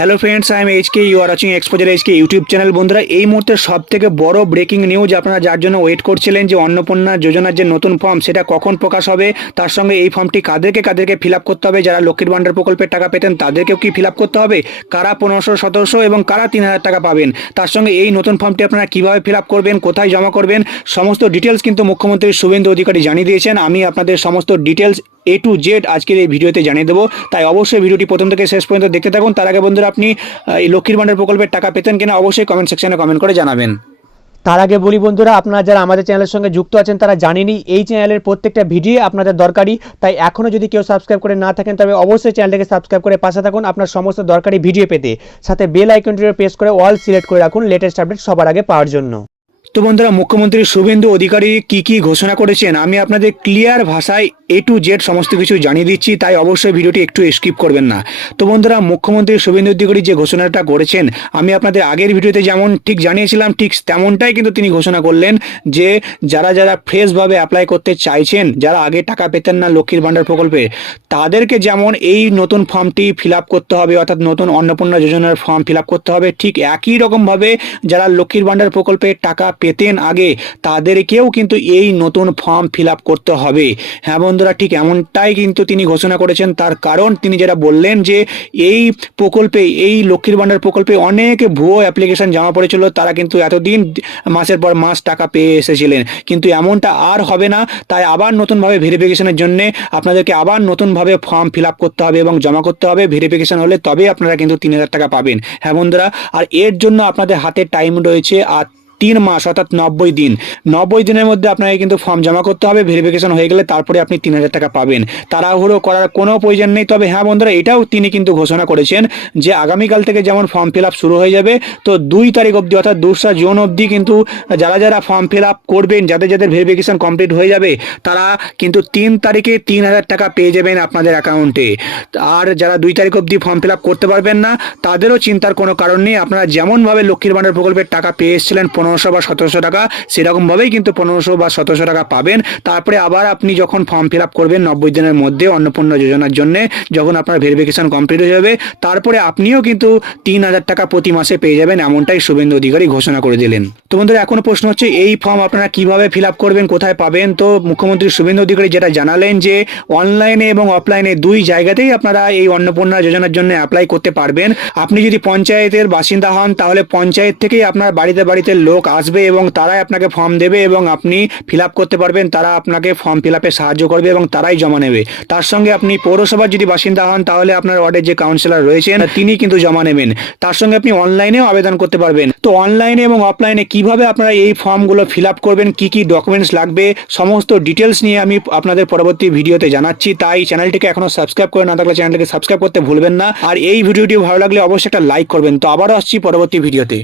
Hello friends, I am HK, you are watching exposure HK YouTube channel. বন্ধুরা, এই মুহূর্তে সব থেকে বড় ব্রেকিং নিউজ, আপনারা যার জন্য ওয়েট করছিলেন যে অন্নপূর্ণা যোজনার যে নতুন ফর্ম সেটা কখন প্রকাশ হবে, তার সঙ্গে এই ফর্মটি কাদেরকে ফিল আপ করতে হবে, যারা লক্ষ্মীর ভাণ্ডার প্রকল্পের টাকা পেতেন তাদেরকেও কি ফিল আপ করতে হবে, কারা 1500 এবং কারা 3000 টাকা পাবেন, তার সঙ্গে এই নতুন ফর্মটি আপনারা কিভাবে ফিল আপ করবেন, কোথায় জমা করবেন, সমস্ত ডিটেলস কিন্তু মুখ্যমন্ত্রী শুভেন্দু অধিকারী জানিয়ে দিয়েছেন। আমি আপনাদের সমস্ত ডিটেলস A to Z আজকের এই ভিডিওতে জানিয়ে দেবো, তাই অবশ্যই ভিডিওটি প্রথম থেকে শেষ পর্যন্ত দেখতে থাকুন। তার আগে বন্ধুরা, আপনি এই লক্ষ্মীর ভাণ্ডার প্রকল্পের টাকা পেতেন কিনা অবশ্যই কমেন্ট সেকশনে কমেন্ট করে জানাবেন। তার আগে বলি বন্ধুরা, আপনারা যারা আমাদের চ্যানেলের সঙ্গে যুক্ত আছেন তারা জানেনই এই চ্যানেলের প্রত্যেকটা ভিডিও আপনাদের দরকারি, তাই এখনও যদি কেউ সাবস্ক্রাইব করে না থাকেন তবে অবশ্যই চ্যানেলটাকে সাবস্ক্রাইব করে পাশে থাকুন আপনার সমস্ত দরকারি ভিডিও পেতে, সাথে বেল আইকনটিও প্রেস করে অল সিলেক্ট করে রাখুন লেটেস্ট আপডেট সবার আগে পাওয়ার জন্য। তো বন্ধুরা, মুখ্যমন্ত্রী শুভেন্দু অধিকারী কি ঘোষণা করেছেন আমি আপনাদের ক্লিয়ার ভাষায় A to Z সমস্ত কিছু জানিয়ে দিচ্ছি, তাই অবশ্যই ভিডিওটি একটু স্কিপ করবেন না। তো বন্ধুরা, মুখ্যমন্ত্রী শুভেন্দু অধিকারী যে ঘোষণাটা করেছেন আমি আপনাদের আগের ভিডিওতে যেমন ঠিক জানিয়েছিলাম ঠিক তেমনটাই কিন্তু তিনি ঘোষণা করলেন যে যারা ফ্রেশভাবে অ্যাপ্লাই করতে চাইছেন, যারা আগে টাকা পেতেন না লক্ষ্মীর ভাণ্ডার প্রকল্পে, তাদেরকে যেমন এই নতুন ফর্মটি ফিল আপ করতে হবে, অর্থাৎ নতুন অন্নপূর্ণা যোজনার ফর্ম ফিল আপ করতে হবে, ঠিক একই রকমভাবে যারা লক্ষ্মীর ভাণ্ডার প্রকল্পে টাকা পেতেন আগে তাদেরকেও কিন্তু এই নতুন ফর্ম ফিল আপ করতে হবে। হ্যাঁ বন্ধুরা, ঠিক এমনটাই কিন্তু তিনি ঘোষণা করেছেন। তার কারণ তিনি যেটা বললেন যে এই প্রকল্পে, এই লক্ষ্মীর ভাণ্ডার প্রকল্পে অনেক ভুয়ো অ্যাপ্লিকেশন জমা পড়েছিল, তারা কিন্তু এতদিন মাসের পর মাস টাকা পেয়ে এসেছিলেন, কিন্তু এমনটা আর হবে না। তাই আবার নতুনভাবে ভেরিফিকেশনের জন্য আপনাদেরকে আবার নতুনভাবে ফর্ম ফিল আপ করতে হবে এবং জমা করতে হবে। ভেরিফিকেশন হলে তবেই আপনারা কিন্তু 3000 টাকা পাবেন। হ্যাঁ বন্ধুরা, আর এর জন্য আপনাদের হাতে টাইম রয়েছে আর 3 মাস, অর্থাৎ 90 দিন। 90 দিনের মধ্যে আপনাকে কিন্তু ফর্ম জমা করতে হবে। ভেরিফিকেশন হয়ে গেলে তারপরে আপনি 3000 টাকা পাবেন। তাড়াহুড়ো করার কোনো প্রয়োজন নেই। তবে হ্যাঁ বন্ধুরা, এটাও তিনি কিন্তু ঘোষণা করেছেন যে আগামীকাল থেকে যেমন ফর্ম ফিল আপ শুরু হয়ে যাবে, তো 2 তারিখ অবধি অর্থাৎ 2রা জুন অবধি কিন্তু যারা ফর্ম ফিল আপ করবেন, যাদের ভেরিফিকেশন কমপ্লিট হয়ে যাবে, তারা কিন্তু 3 তারিখে 3000 টাকা পেয়ে যাবেন আপনাদের অ্যাকাউন্টে। আর যারা 2 তারিখ অবধি ফর্ম ফিল আপ করতে পারবেন না, তাদেরও চিন্তার কোনো কারণ নেই। আপনারা যেমনভাবে লক্ষ্মীর ভাণ্ডার প্রকল্পের টাকা পেয়ে এসেছিলেন 1500 বা 1700 টাকা, সেরকমভাবেই কিন্তু 1500 বা 1700 টাকা পাবেন। তারপরে আবার আপনি যখন ফর্ম ফিল আপ করবেন 90 দিনের মধ্যে অন্নপূর্ণা যোজনার জন্য, যখন আপনার ভেরিফিকেশন কমপ্লিট হয়ে যাবে, তারপরে আপনিও কিন্তু 3000 টাকা প্রতি মাসে পেয়ে যাবেন, এমনটাই শুভেন্দু অধিকারী ঘোষণা করে দিলেন। তো বন্ধুরা, এখনো প্রশ্ন হচ্ছে এই ফর্ম আপনারা কিভাবে ফিল আপ করবেন, কোথায় পাবেন। তো মুখ্যমন্ত্রী শুভেন্দু অধিকারী যেটা জানালেন যে অনলাইনে এবং অফলাইনে 2 জায়গাতেই আপনারা এই অন্নপূর্ণা যোজনার জন্য অ্যাপ্লাই করতে পারবেন। আপনি যদি পঞ্চায়েতের বাসিন্দা হন তাহলে পঞ্চায়েত থেকেই আপনার বাড়িতে লোক আসবে এবং তারাই আপনাকে ফর্ম দেবে এবং আপনি ফিল আপ করতে পারবেন। তারা আপনাকে ফর্ম ফিল আপে সাহায্য করবে এবং তারাই জমা নেবে। তার সঙ্গে আপনি পৌরসভার যদি বাসিন্দা হন তাহলে আপনার ওয়ার্ডের যে কাউন্সিলর রয়েছেন তিনি কিন্তু জমা নেবেন। তার সঙ্গে আপনি অনলাইনেও আবেদন করতে পারবেন। তো অনলাইনে এবং অফলাইনে কিভাবে আপনারা এই ফর্মগুলো ফিল আপ করবেন, কি ডকুমেন্টস লাগবে, সমস্ত ডিটেলস নিয়ে আমি আপনাদের পরবর্তী ভিডিওতে জানাচ্ছি। তাই চ্যানেলটিকে এখনো সাবস্ক্রাইব করে না থাকলে চ্যানেলটিকে সাবস্ক্রাইব করতে ভুলবেন না। আর এই ভিডিওটি ভালো লাগলে অবশ্যই একটা লাইক করবেন। তো আবারও আসছি পরবর্তী ভিডিওতে।